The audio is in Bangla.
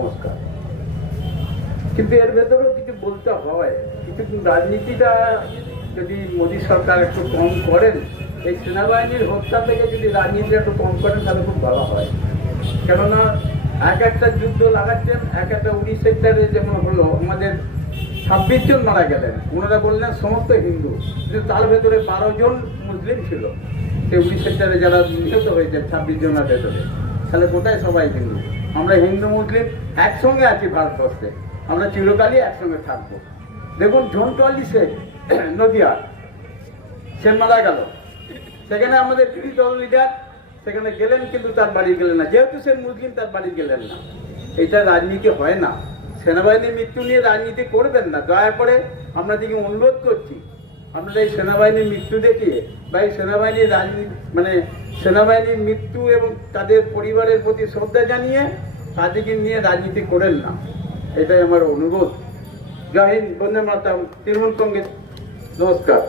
নমস্কার। কিন্তু এর ভেতরেও কিছু বলতে হয়। কিছু রাজনীতিটা যদি মোদী সরকার একটু কম করেন, এই সেনাবাহিনীর হত্যা থেকে যদি রাজনীতি একটু কম করেন, তাহলে খুব ভালো হয়। কেননা, এক একটা যুদ্ধ লাগাচ্ছেন, এক একটা উড়ি সেক্টরে যেমন হলো, আমাদের ছাব্বিশ জন মারা গেলেন। ওনারা বললেন সমস্ত হিন্দু। কিন্তু তার ভেতরে বারো জন মুসলিম ছিল। সেই উনিশ সেক্টরে যারা নিহত হয়েছে ছাব্বিশ জনের ভেতরে। তাহলে কোথায় সবাই হিন্দু? আমরা হিন্দু, মুসলিম একসঙ্গে আছি ভারতবর্ষে। আমরা চিরকালই একসঙ্গে থাকব। দেখুন ঝন্টুয়ালি শেখ নদিয়া, সে মারা গেল। সেখানে আমাদের বিরোধী দল লিডার সেখানে গেলেন কিন্তু তার বাড়ি গেলেন না। যেহেতু সে মুসলিম, তার বাড়ি গেলেন না। এটা রাজনীতি হয় না। সেনাবাহিনীর মৃত্যু নিয়ে রাজনীতি করবেন না। দয়া করে আমরা দিকে অনুরোধ করছি আপনারা এই সেনাবাহিনীর মৃত্যু দেখিয়ে বা এই সেনাবাহিনীর রাজনীতি মানে সেনাবাহিনীর মৃত্যু এবং তাদের পরিবারের প্রতি শ্রদ্ধা জানিয়ে তাদেরকে নিয়ে রাজনীতি করেন না। এটাই আমার অনুরোধ। জয় হিন্দ, বন্দে মাতাম তৃণমূল কংগ্রেস। নমস্কার।